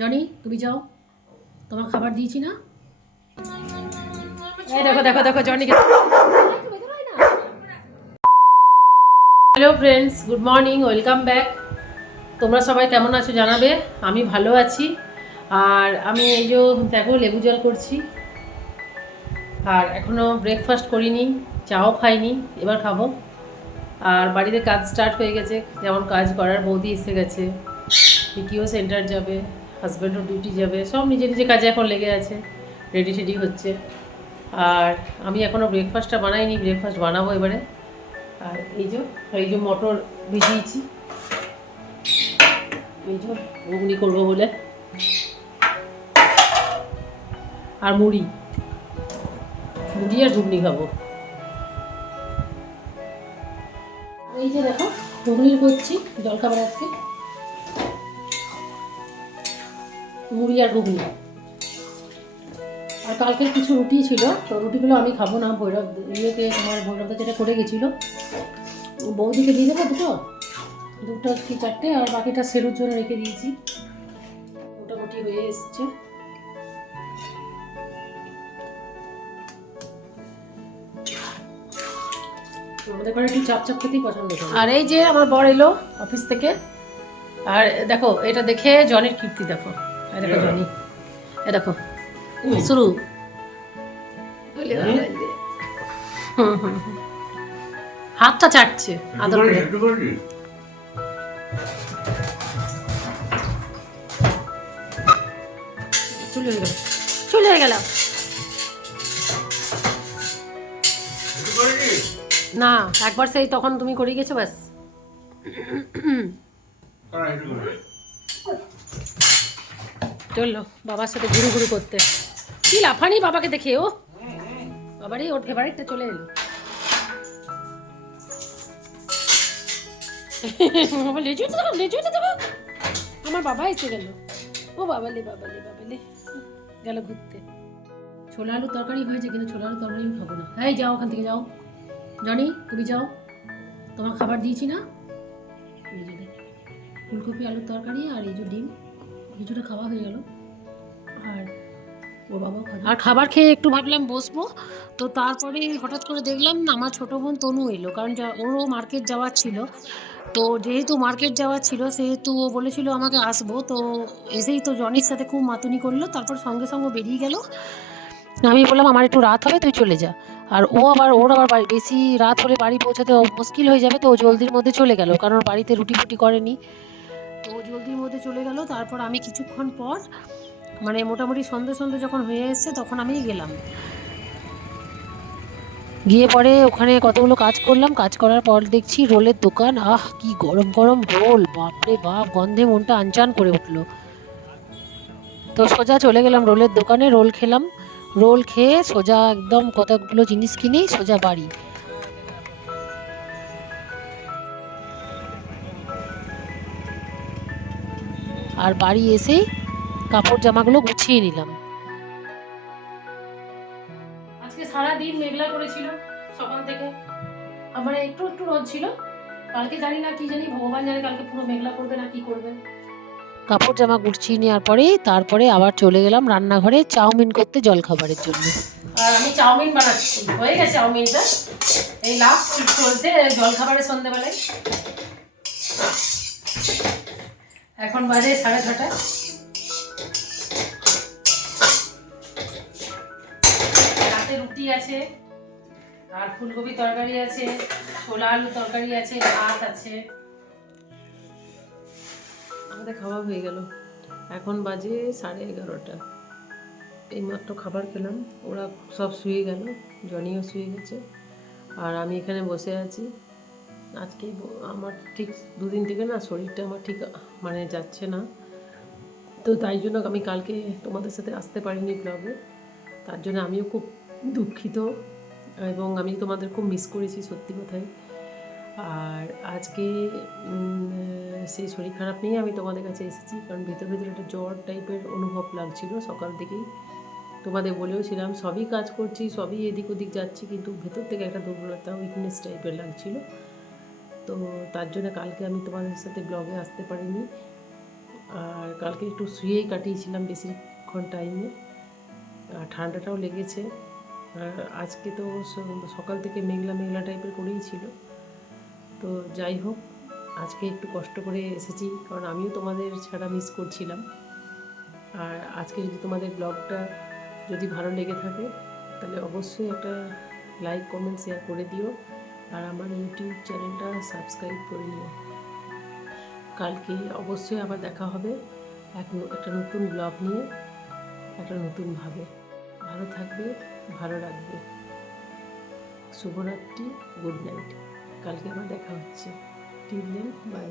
Johnny তুমি যাও, তোমার খাবার দিয়েছি না? এই দেখো দেখো দেখো জনিকে। Hello friends, good morning, welcome back. তোমরা সবাই কেমন আছো জানাবে। আমি ভালো আছি। আর আমি এই যে দেখো লেবু জল করছি। আর এখনও ব্রেকফাস্ট করিনি, চাও খাইনি, এবার খাবো। আর বাড়িতে কাজ স্টার্ট হয়ে গেছে, যেমন কাজ করার বৌদি এসে গেছে, পিকিও সেন্টার যাবে, হাজব্যান্ডও ডিউটি যাবে, সব নিজে নিজে কাজে এখন লেগে আছে, রেডি শেডি হচ্ছে। আর আমি এখনও ব্রেকফাস্টটা বানাইনি, ব্রেকফাস্ট বানাবো এবারে। আর এই যে মটর ভিজিয়েছি, এই যে ঘুগনি করবো বলে, আর মুড়ি আর ঘুগনি খাবো। এই যে দেখো ঘুগনির করছি জলখাবার আজকে, মুড়ি আর ঘুগনি। আর কালকের কিছু রুটি ছিল, তো রুটিগুলো আমি খাবো না, ভৈরব তোমার ভৈরবদা যেটা করে গেছিলো, বৌদিকে দিয়ে দেবো দুটো কি চারটে, আর বাকিটা সেরুর জন্য রেখে দিয়েছি। মোটামুটি হয়ে এসছে। আমাদের ঘরে একটু চাপ চাপ খেতেই পছন্দ করে। আর এই যে আমার বর এলো অফিস থেকে। আর দেখো এটা দেখে জনির কীর্তি দেখো, দেখো জনি, দেখো শুরু। হাতটা চাটছে আদর করে। চলে গেল না, একবার সেই তখন তুমি করে গেছো ব্যাস। চললো বাবার সাথে ঘুরু ঘুরু করতে, কি লাফানি বাবাকে দেখে। ও বাবারই ওর ফেভারিটটা চলে এলো। আমার বাবা এসে গেল। ও বাবালে বাবালে বাবালে গেল ঘুরতে। ছোলা আলুর তরকারি হয়েছে, কিন্তু ছোলা আলুর তরকারি আমি খাবো না। হ্যাঁ যাও ওখান থেকে যাও, জনি তুমি যাও, তোমার খাবার দিয়েছি না? এই যে ফুলকপি আলুর তরকারি আর এই যে ডিম, কিছুটা খাওয়া হয়ে গেল। আর ওর বাবাও খাবে। আর খাবার খেয়ে একটু ভাবলাম বসবো, তো তারপরে হঠাৎ করে দেখলাম আমার ছোটো বোন তনু এলো, কারণ ওরও মার্কেট যাওয়ার ছিল। তো যেহেতু মার্কেট যাওয়ার ছিল সেহেতু ও বলেছিল আমাকে আসবো, তো এসেই তো জনির সাথে খুব মাতুনি করলো, তারপর সঙ্গে সঙ্গে বেরিয়ে গেল। আমি বললাম আমার একটু রাত হবে, তুই চলে যা। আর ওর আবার বেশি রাত হলে বাড়ি পৌঁছাতে মুশকিল হয়ে যাবে, তো ও জলদির মধ্যে চলে গেল, কারণ বাড়িতে রুটি ফুটি করেনি, তো ও জলদির মধ্যে চলে গেল। তারপর আমি কিছুক্ষণ পর, মানে মোটামুটি সন্ধে যখন হয়ে এসছে তখন আমি গেলাম, গিয়ে পরে ওখানে কতগুলো কাজ করলাম। কাজ করার পর দেখছি রোলের দোকান, আহ কি গরম গরম রোল, বাপরে বাপ, গন্ধে মনটা আনচান করে উঠলো। তো সোজা চলে গেলাম রোলের দোকানে, রোল খেলাম, রোল খেয়ে সোজা একদম কতগুলো জিনিস কিনে সোজা বাড়ি। আর বাড়ি এসেই কাপড় জামাগুলো গুছিয়ে নিলাম। আজকে সারাদিন মেঘলা করেছিল সকাল থেকে, আমার একটু একটু রোদ ছিল। কালকে জানি না কি জানি, ভগবান জানে কালকে পুরো মেঘলা করবে না কি করবে। কাপড় জামা গুছিয়ে নেওয়ার পরে তারপরে আবার চলে গেলাম রান্নাঘরে চাউমিন করতে জলখাবারের জন্য। আর আমি চাউমিন বানাচ্ছি, হয়ে গেছে চাউমিনটা, এই লাস্ট চলছে জলখাবারের সন্ধ্যেবেলায়। এখন বাজে 6:30। রাতে রুটি আছে, আর ফুলকপি তরকারি আছে, ছোলা আলু তরকারি আছে, ভাত আছে। আমাদের খাওয়া হয়ে গেল, এখন বাজে 11:30। এইমাত্র খাবার খেলাম, ওরা সব শুয়ে গেল, জনিও শুয়ে গেছে, আর আমি এখানে বসে আছি। আজকে আমার ঠিক দুদিন থেকে না শরীরটা আমার ঠিক মানে যাচ্ছে না, তো তাই জন্য আমি কালকে তোমাদের সাথে আসতে পারিনি ব্লগে, তার জন্য আমিও খুব দুঃখিত, এবং আমি তোমাদের খুব মিস করেছি সত্যি কথাই। আর আজকে সেই শরীর খারাপ নিয়ে আমি তোমাদের কাছে এসেছি, কারণ ভেতরে একটা জ্বর টাইপের অনুভব লাগছিল সকাল থেকেই। তোমাদের বলেওছিলাম সবই কাজ করছি, সবই এদিক ওদিক যাচ্ছি, কিন্তু ভেতর থেকে একটা দুর্বলতা, উইকনেস টাইপের লাগছিল। তো তার জন্য কালকে আমি তোমাদের সাথে ব্লগে আসতে পারিনি। আর কালকে একটু শুয়েই কাটিয়েছিলাম বেশিক্ষণ টাইমে, আর ঠান্ডাটাও লেগেছে। আর আজকে তো সকাল থেকে মেঘলা মেঘলা টাইপের করেই ছিল। তো যাই হোক, আজকে একটু কষ্ট করে এসেছি, কারণ আমিও তোমাদের ছাড়া মিস করছিলাম। আর আজকে যদি তোমাদের ব্লগটা যদি ভালো লেগে থাকে তাহলে অবশ্যই একটা লাইক কমেন্ট শেয়ার করে দিও, আর আমার ইউটিউব চ্যানেলটা সাবস্ক্রাইব করে নিও। কালকে অবশ্যই আবার দেখা হবে একটা নতুন ব্লগ নিয়ে, একটা নতুনভাবে। ভালো থাকবে, ভালো রাখবে। শুভরাত্রি, গুড নাইট। কালকে আবার দেখা হচ্ছে। Till then, by.